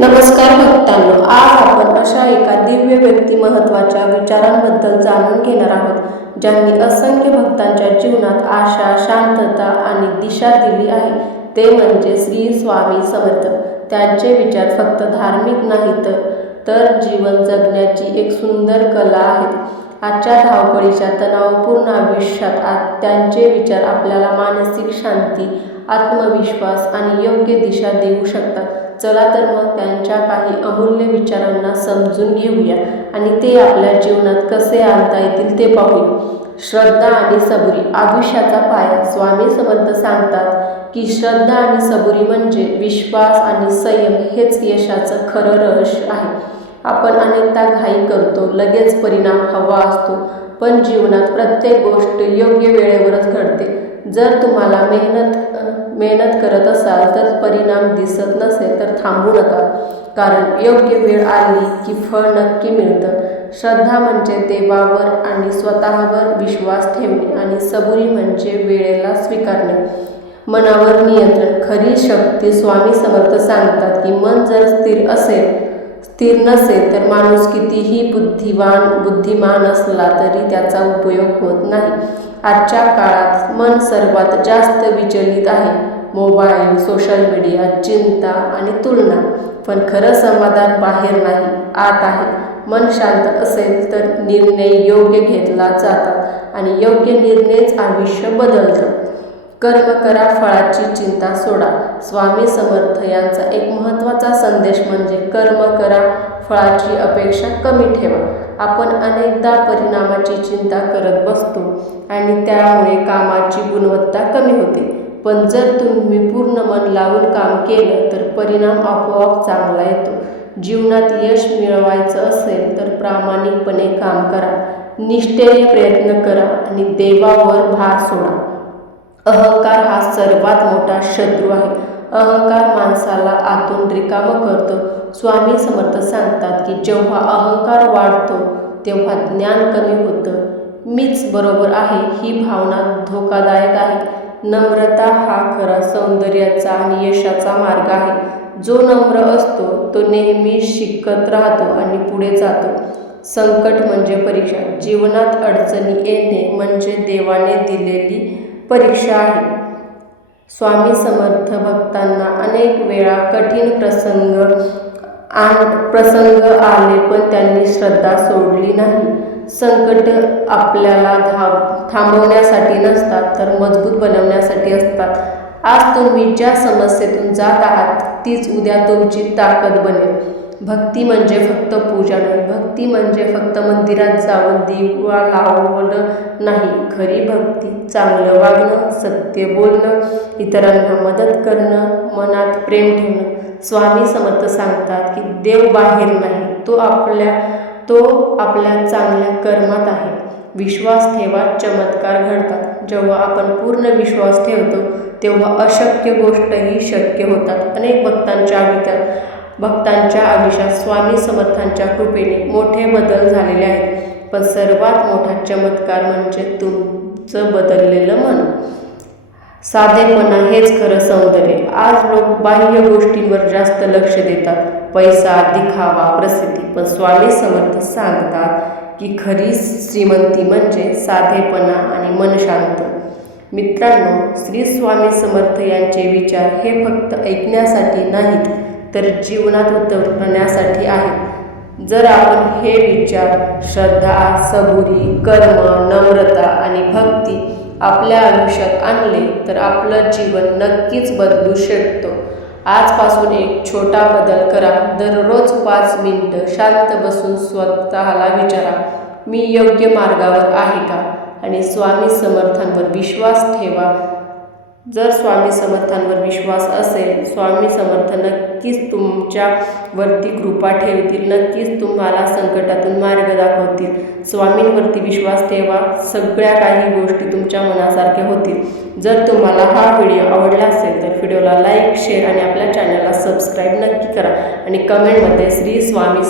नमस्कार भक्तांनो, आज आपण अशा एका दिव्य व्यक्तिमत्वाच्या विचारांबद्दल जाणून घेणार आहोत ज्यांनी असंख्य भक्तांच्या जीवनात आशा, शांतता आणि दिशा दिली आहे. ते म्हणजे श्री स्वामी समर्थ. त्यांचे विचार फक्त धार्मिक नाहीत तर जीवन जगण्याची एक सुंदर कला आहेत. आजच्या धावपळीच्या तणावपूर्ण आयुष्यात त्यांचे विचार आपल्याला मानसिक शांती, आत्मविश्वास आणि योग्य दिशा देऊ शकतात. चला तर मग त्यांच्या काही अमूल्य विचारांना समजून घेऊया आणि ते आपल्या जीवनात कसे आणता येतील ते पाहूया. श्रद्धा आणि सबुरी आयुष्याचा पाया. स्वामी समर्थ सांगतात की श्रद्धा आणि सबुरी म्हणजे विश्वास आणि संयम हेच यशाचं खरं रहस्य आहे. आपण अनेकदा घाई करतो, लगेच परिणाम हवा असतो, पण जीवनात प्रत्येक गोष्ट योग्य वेळेवरच घडते. जर तुम्हाला मेहनत करत असाल तर परिणाम दिसत नसेल तर थांबू नका, कारण योग्य वेळ आली की फळ नक्की मिळतं. श्रद्धा म्हणजे देवावर आणि स्वतःवर विश्वास ठेवणे आणि सबुरी म्हणजे वेळेला स्वीकारणे, मनावर नियंत्रण. खरी शक्ती. स्वामी समर्थ सांगतात की मन जर स्थिर नसेल तर माणूस कितीही बुद्धिमान असला तरी त्याचा उपयोग होत नाही. आजच्या काळात मन सर्वात जास्त विचलित आहे. मोबाईल, सोशल मीडिया, चिंता आणि तुलना. पण खरं समाधान बाहेर नाही, आत आहे. मन शांत असेल तर निर्णय योग्य घेतला जातात आणि योग्य निर्णयच आयुष्य बदलतं. कर्म करा, फळाची चिंता सोडा. स्वामी समर्थ यांचा एक महत्त्वाचा संदेश म्हणजे कर्म करा, फळाची अपेक्षा कमी ठेवा. आपण अनेकदा परिणामाची चिंता करत बसतो आणि त्यामुळे कामाची गुणवत्ता कमी होते. पण जर तुम्ही पूर्ण मन लावून काम केलं तर परिणाम आपोआप चांगला येतो. जीवनात यश मिळवायचं असेल तर प्रामाणिकपणे काम करा, निष्ठेने प्रयत्न करा आणि देवावर भार सोडा. अहंकार हा सर्वात मोठा शत्रू आहे. अहंकार माणसाला आतून रिकामं करतो. स्वामी समर्थ सांगतात की जेव्हा अहंकार वाढतो तेव्हा ज्ञान कमी होतं. मीच बरोबर आहे ही भावना धोकादायक आहे. नम्रता हा खरा सौंदर्याचा आणि यशाचा मार्ग आहे. जो नम्र असतो तो नेहमी शिकत राहतो आणि पुढे जातो. संकट म्हणजे परीक्षा. जीवनात अडचणी येणे म्हणजे देवाने दिलेली परीक्षा आहे. स्वामी समर्थ भक्तांना अनेक वेळा कठीण प्रसंग आले पण त्यांनी श्रद्धा सोडली नाही. संकट आपल्याला थांबवण्यासाठी नसतात तर मजबूत बनवण्यासाठी असतात. आज तुम्ही ज्या समस्येतून जात आहात तीच उद्या तुमची ताकद बनेल. भक्ती म्हणजे फक्त पूजा नाही, भक्ती म्हणजे फक्त मंदिरात जाऊन दिवा लावणं नाही. खरी भक्ती चांगलं वागणं, सत्य बोलणं, इतरांना मदत करणं, मनात प्रेम ठेवणं. स्वामी समर्थ सांगतात की देव बाहेर नाही, तो आपल्या चांगल्या कर्मात आहे. विश्वास ठेवा, चमत्कार घडतात. जेव्हा आपण पूर्ण विश्वास ठेवतो तेव्हा अशक्य गोष्टही शक्य होतात. अनेक भक्तांच्या आयुष्यात स्वामी समर्थांच्या कृपेने मोठे बदल झालेले आहेत. पण सर्वात मोठा चमत्कार म्हणजे तुमचं बदललेलं मन. साधेपणा हेच खरं सौंदर्य. आज लोक बाह्य गोष्टींवर जास्त लक्ष देतात, पैसा, दिखावा, प्रसिद्धी. पण स्वामी समर्थ सांगतात की खरी श्रीमंती म्हणजे साधेपणा आणि मन शांत. मित्रांनो, श्री स्वामी समर्थ यांचे विचार हे फक्त ऐकण्यासाठी नाहीत तर जीवनात उतरण्यासाठी आहेत. जर आपण हे विचार श्रद्धा, सबुरी, कर्म, नम्रता आणि भक्ती आपल्या आयुष्यात आणले तर आपलं जीवन नक्कीच बदलू शकतो. आजपासून एक छोटा बदल करा. दररोज 5 मिनिटं शांत बसून स्वतःला विचारा, मी योग्य मार्गावर आहे का? आणि स्वामी समर्थांवर विश्वास ठेवा. जर स्वामी समर्थांवर विश्वास असेल, स्वामी समर्थ नक्कीच तुमच्यावरती कृपा ठेवतील, नक्कीच तुम्हाला संकटातून मार्ग दाखवतील. स्वामींवरती विश्वास ठेवा, सगळ्या काही गोष्टी तुमच्या मनासारख्या होतील. जर तुम्हाला हा व्हिडिओ आवडला असेल तर व्हिडिओला लाईक, शेअर आणि आपल्या चॅनलला सबस्क्राईब नक्की करा आणि कमेंटमध्ये श्री स्वामी